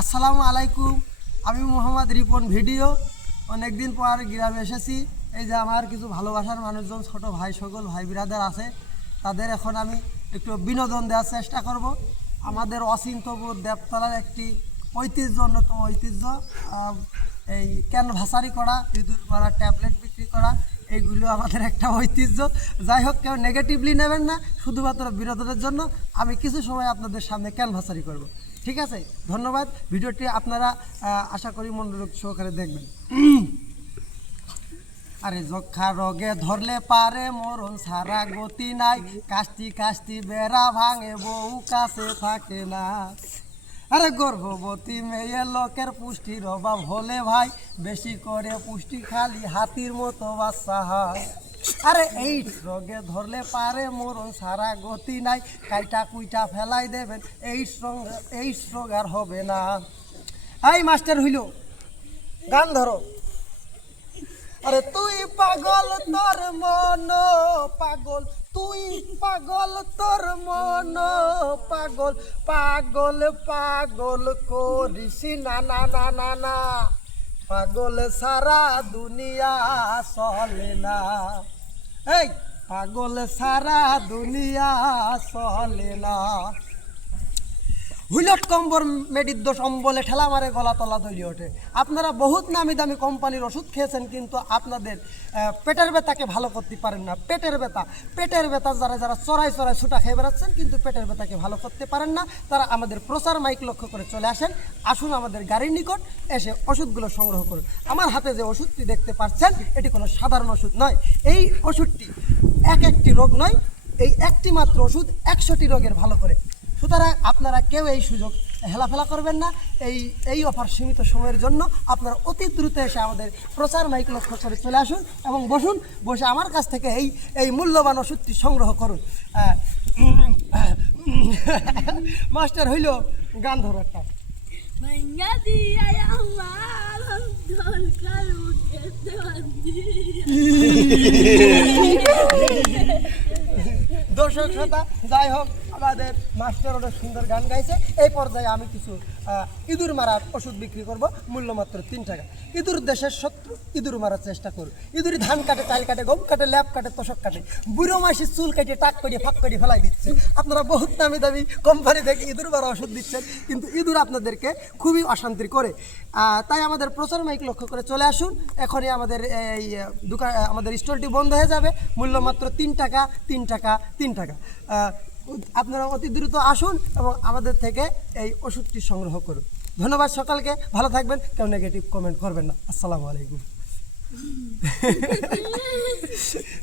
আসসালামু আলাইকুম। আমি মোহাম্মদ রিপন ভিডিও। অনেক দিন পর গ্রামে এসেছি। এই যে আমার কিছু ভালোবাসার মানুষজন, ছোট ভাই সকল ভাই বিরাদার আছে, তাদের এখন আমি একটু বিনোদন দেওয়ার চেষ্টা করব। আমাদের অচিন্তপুর দেবতলার একটি ঐতিহ্য, অন্যতম ঐতিহ্য, এই ক্যানভাসারি করা, ইঁদুর করা, ট্যাবলেট বিক্রি করা, এইগুলো আমাদের একটা ঐতিহ্য। যাই হোক, কেউ নেগেটিভলি নেবেন না, শুধুমাত্র বিনোদনের জন্য আমি কিছু সময় আপনাদের সামনে ক্যানভাসারি করব। ঠিক আছে, ধন্যবাদ। ভিডিওটি আপনারা আশা করি মনোযোগ সহকারে দেখবেন। আরে যক্ষা রোগে ধরলে পারে মরণ, সারা গতি নাই, কাস্তি কাস্তি বেড়া ভাঙে, বউ কাছে থাকে না। আরে গর্ভবতী মেয়ে লোকের পুষ্টির অভাব হলে ভাই, বেশি করে পুষ্টি খালি হাতির মতো বাচ্চা হয়। আরে এই রোগে ধরলে পারে মরণ, সারা গতি নাই, কাইটা কুইটা ফেলাই দেবেন, এই রোগ আর হবে না। এই মাস্টার হইল, গান ধরো। আরে তুই পাগল তোর মন পাগল, তুই পাগল তোর মন পাগল, পাগল পাগল করিস না না না না না, পাগল সারা দুনিয়া চলে না। এই পাগল সারা দুনিয়া চলে না। হুইলট কম্বর মেডিদ্য সম্বলে ঠেলা মারে, গলা তলা তৈরি ওঠে। আপনারা বহুত নামি দামি কোম্পানির ওষুধ খেয়েছেন, কিন্তু আপনাদের পেটের ব্যথাকে ভালো করতে পারেন না। পেটের ব্যথা যারা যারা চড়াই ছুটা খেয়ে বেড়াচ্ছেন, কিন্তু পেটের ব্যথাকে ভালো করতে পারেন না, তারা আমাদের প্রচার মাইক লক্ষ্য করে চলে আসুন আমাদের গাড়ির নিকট, এসে ওষুধগুলো সংগ্রহ করুন। আমার হাতে যে ওষুধটি দেখতে পাচ্ছেন, এটি কোনো সাধারণ ওষুধ নয়। এই ওষুধটি একটি রোগ নয়, এই একটি মাত্র ওষুধ 100টি রোগের ভালো করে। সুতরাং আপনারা কেউ এই সুযোগ হেলাফেলা করবেন না। এই অফার সীমিত সময়ের জন্য। আপনারা অতি দ্রুত এসে আমাদের প্রচার মাইক লক্ষ্য করে চলে আসুন এবং বসে আমার কাছ থেকে এই মূল্যবান ওষুধটি সংগ্রহ করুন। মাস্টার হইল, গান ধরো একটা। দর্শক শ্রোতা, যাই হোক, আমাদের মাস্টার অনেক সুন্দর গান গাইছে। এই পর্যায়ে আমি কিছু ইঁদুর মারার ওষুধ বিক্রি করব, মূল্য মাত্র 3 টাকা। ইঁদুর দেশের শত্রু, ইঁদুর মারার চেষ্টা করুন। ইঁদুর ধান কাটে, চাল কাটে, গম কাটে, ল্যাপ কাটে, তোষক কাটে, বুড়ো মাসির চুল কেটে টাক করে ফাঁক করে ফেলাই দিচ্ছে। আপনারা বহুত দামি দামি কোম্পানি থেকে ইঁদুর মারা ওষুধ দিচ্ছেন, কিন্তু ইঁদুর আপনাদেরকে খুবই অশান্তি করে। তাই আমাদের প্রচার মাইক লক্ষ্য করে চলে আসুন। এখনই আমাদের এই আমাদের স্টলটি বন্ধ হয়ে যাবে। মূল্য মাত্র 3 টাকা, 3 টাকা, 3 টাকা। আপনারা অতি দ্রুত আসুন এবং আমাদের থেকে এই ওষুধটি সংগ্রহ করুন। ধন্যবাদ সকলকে, ভালো থাকবেন, কেউ নেগেটিভ কমেন্ট করবেন না। আসসালামু আলাইকুম।